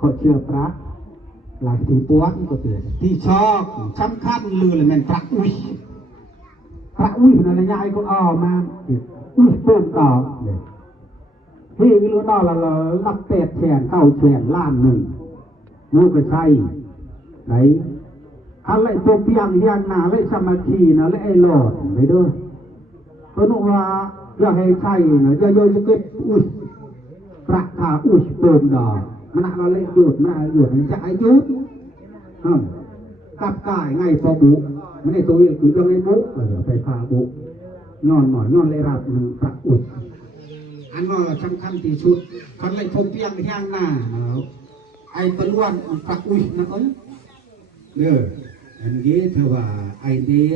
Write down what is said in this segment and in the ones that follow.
ก็เชื่อพระหลักที่ปวดก็เตือนที่ชอบสำคัญเลยเลยมันพระอุ้ยนั่นแหละยายก็เอามาอุ้ยเพิ่มต่อเลยที่วิรุณนอละรับ8 แสน 9 แสนล้านหนึ่งมูกระชัยไหนอะไรตัวเพียงเฮียงหนาและสมาธินะและไอ้หลอดไปด้วยเพราะนึกว่าอย่าให้ใช่นะอย่าจะเก็บอุ้ยประคาอุ้ยเติมดอกมันเราเล่นหยุดจะอายุกับกายไงพอบุมันในตัวเองคือจะไม่บุไปพาบุย้อนหมอนย้อนเลยรับมันประอุ้ยอันนั้นสำคัญที่สุดคนเลยทงเพียงเฮียงหน้าไอ้ตะล้วนประอุ้ยนะอันนี้เธอว่าไอเดีย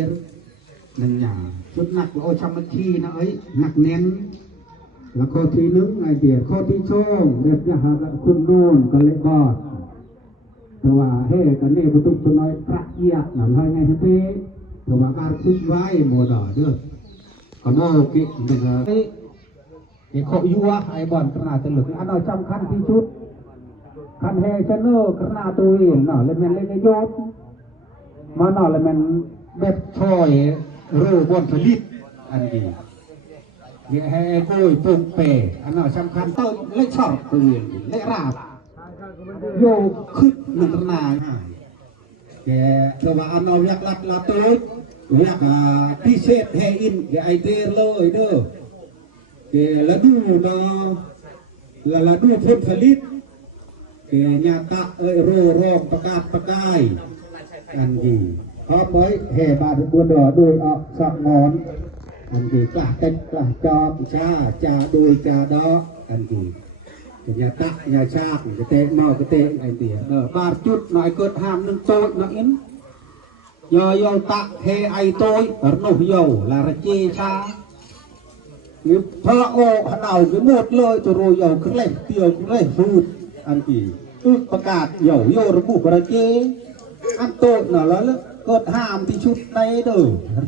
นั่นอย่างชุดหนักเอาชามัคคีนะหนักเน้นแล้วข้อที่1ไอเดียข้อที่2เด็ดยาหากันคุณโน่นก็เลยบอดแต่ว่าเฮ้กันนี่ประตูตัวน้อยประเอียดหนังให้ไงเฮ้แต่ว่าการคิดไว้โมดอเด้อก็โน่กิเป็นอะไรไอ้ข้อยัวไอ้บอลขนาดตลึกอันนั้นสำคัญที่สุดคันเฮชโน่ขนาดตัวเองเนาะเลยมันเลยก็ยศมาเนาะเลยมันแบบช่อยรูบนผลิตอันดีเนี่ยให้โกยปุ่งเปอันนั้นสำคัญต้นเล็กชอบตัวเองเล็กราบโยขึ้นหนึ่งนาแกเธอว่าอันนั้นอยากลัดละตัวอยากพิเศษให้อินแกไอเดียเลยเด้อแกละดูเนาะละดูผลผลิตแกญาตะโรประกาศประกายอันดีพร้อมไว้แห่บาดบัวดอโดยออกสะงอนอันดีกล้าเต้นกล้าจอบชาจาโดยจาดออันดีญาตะญาชาจะเตะนอกเตะอันดีบาดจุดหน่อยเกิดห้ามหนึ่งโตหนักอินยอตะเฮไอโตยหนุ่มโยลาระเจชาหรือพระโอขนาวก็หมดเลยตัวโรยขึ้นเลยเตียวขึ้นเลยฟูดอันดีประกาศโยระบุประเจอันโตน่ะแล้วเกิดห้ามที่ชุดในเด้อ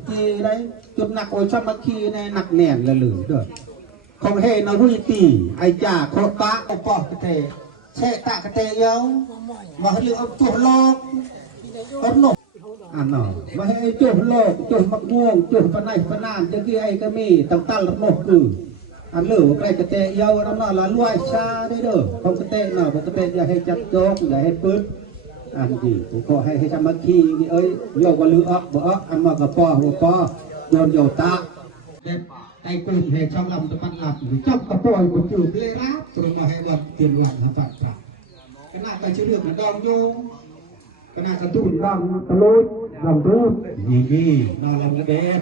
เจได้จุดหนักโอชมัคคีในหนักแน่นละเลยเด้อของเฮนาหุยตีไอจ่าโคตะโอปอกเตเชตะกเตเยามาให้เลือกจุดโลกต้นหนกอันน่ะมาให้จุดโลกจุดมักม่วงจุดปนัยปนานจะกี่ไอก็มีตั้งตั้งหนกคืออันเลือกไปกเตเยาแล้วน่ะละรวยชาได้เด้อของกเตน่ะของกเตอย่าให้จัดโจกอย่าให้ปื้ดอันดีผมขอให้สามัคคีนี่โยกว่าลืออักอันมากระป๋อหัวป๋อโยนโยตาเด็ดไอ้กุนให้ช่องลำตะปันหลับจับกระป๋อยกุนจูบเลยรับตรงมาให้วันเตรียมวันนะปัดปัดขณะไปชื่อเรื่องมันดองโยขณะกระตุ้นดองตะลุยดองตุ้นยี่นอนลำกระเด็ด